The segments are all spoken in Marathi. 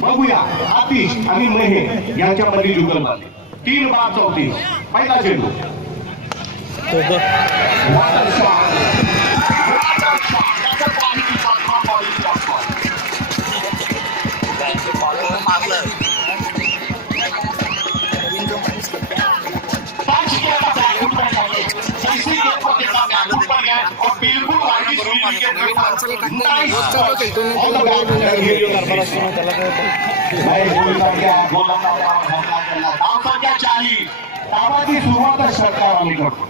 बघूया आतिश आणि महे यांच्यामधली जुगलबंदी 3-34. पहिला चेंडू सुरुवात सरकारने करतो.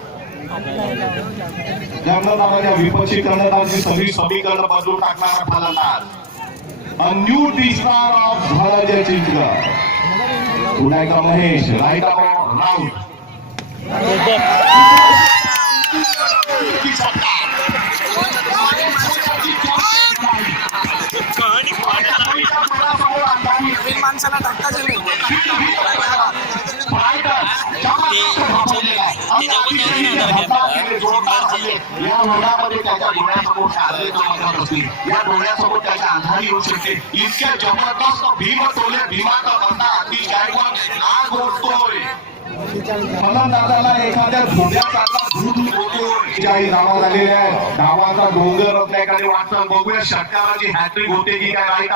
कर्णधाराच्या विपक्षी कर्णधाराची सगळी समीकरण बदलून टाकणारा फलंदाज a new star of Dhananjay Chinchkar. पुन्हा एकदा महेश राईट राऊंड माणसाला धक्का या रोडामध्ये त्याच्या डोळ्यासमोर या डोळ्यासमोर त्याच्या आधारी होऊ शकते. इतक्या जबरदस्त भीम टोले भीमाचा बंदा अतिश गायकवाड आग ओढतोय. फलंदाजाला एखाद्या धोंड्याचा जाहीर नावा झालेले आहे. डावाचा डोंगर रचण्याकडे वाटतं. बघूया षटकाराची हॅट्रिक होते की काय. राईट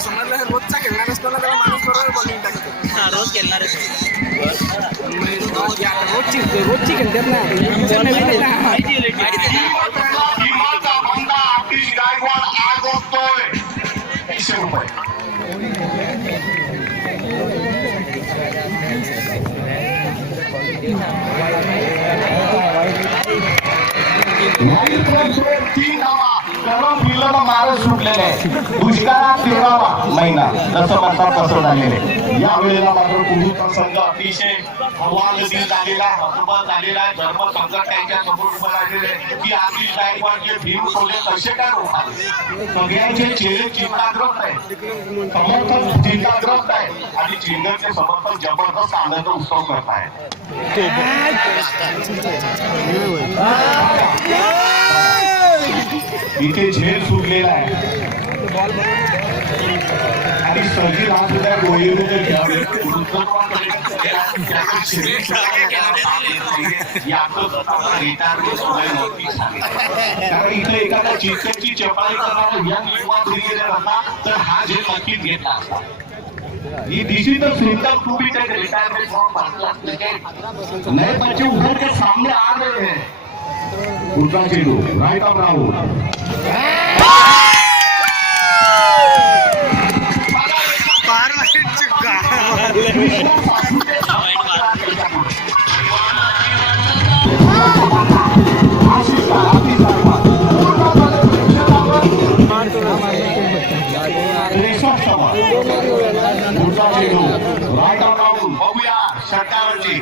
समजलं रोजचा खेळणार असताना त्याला माणूस बरोबर बॉलिंग टाकतो. रोज खेळणार रोजची खेळतात ना. मारत सुटलेले दुष्काळात 13वा महिना जसं म्हणतात तसं झालेले. या वेळेला मात्र पुरुषचा संघ अतिशय हवालदिल झालेला हतबल झालेला आहे. धर्म संकट त्यांच्या समोर उभं राहिलेले की आतिश गायकवाडचे भीम टोले कसे काय रोखावे. सगळ्यांचे चेहरे चिंताग्रस्त आहे. समर्थन चिंताग्रस्त आहे आणि चिन्हचे समर्थन जबरदस्त आनंद उत्सव करत आहे. इथे झेल सुटलेला आहे आणि सर्जी राहत होत्या गोळीने जर घ्यावे कारण इथे एखाद्या चित्तेची चपाळी करणारा यंग युवा क्रिकेटर असता तर हा झेल नक्कीच घेतला असता. ही दिशी तर Srikanth to be take retirement from cricket नए बच्चे उभर के सामने आ रहे हैं. उल्टा चेंडू right of Rahul right of Rahul. बघूया षटकाराची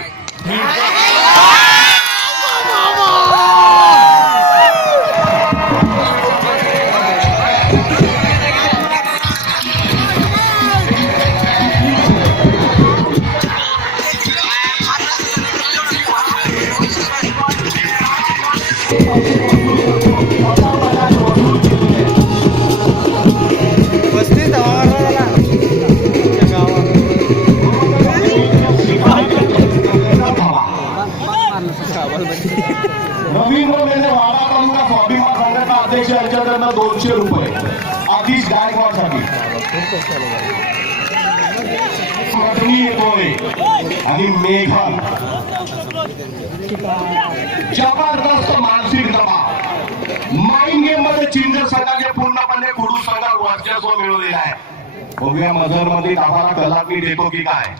अध्यक्ष यांच्याकडनं 200 रुपये आतिश गायकवाडसाठी आणि मेघन जबरदस्त मानसिक दबाव. माइंड गेम मध्ये चिंजर संघाचे पूर्णपणे कुडू संघ वर्चस्व मिळवलेला आहे. बघूया मजर मध्ये डावाला कलाटणी देतो की काय.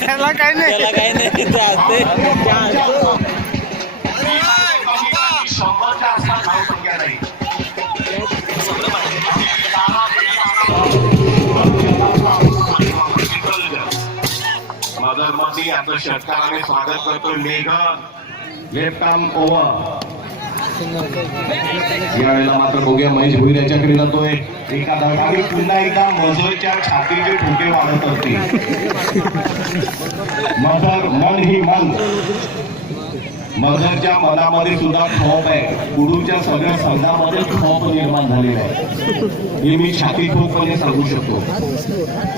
त्याला काय नाही सन्मती यांचं षटकाराने स्वागत करतोय. मेघ लेफ्ट आर्म ओव्हर. यावेळेला मात्र बघूया महेश भोईर याच्याकडे जातोय. एका धावाने पुन्हा एकदा मजरच्या छातीचे ठोके वाढत असतील. मजर मन ही मन. मजरच्या मनामध्ये सुद्धा ठोप आहे. कुडूच्या सगळ्या संघामध्ये ठोप निर्माण झालेला आहे. हे मी छाती ठोकपणे सांगू शकतो.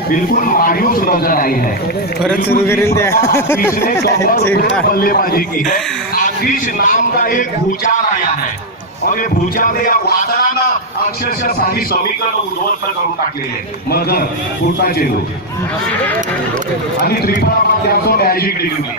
बिलकुल मायूस नजर आई है. परत सुरू करेल त्या पिछले बल्लेबाजी की है. आतिश नाम का एक भूचार आया है और ये भूचार या वादळानं अक्षरशः सारी समीकरण उद्ध्वस्त करून टाकलेले. मजर पुढचा चेंडू आणि त्रिपुरा मॅजिक डिलिव्हरी.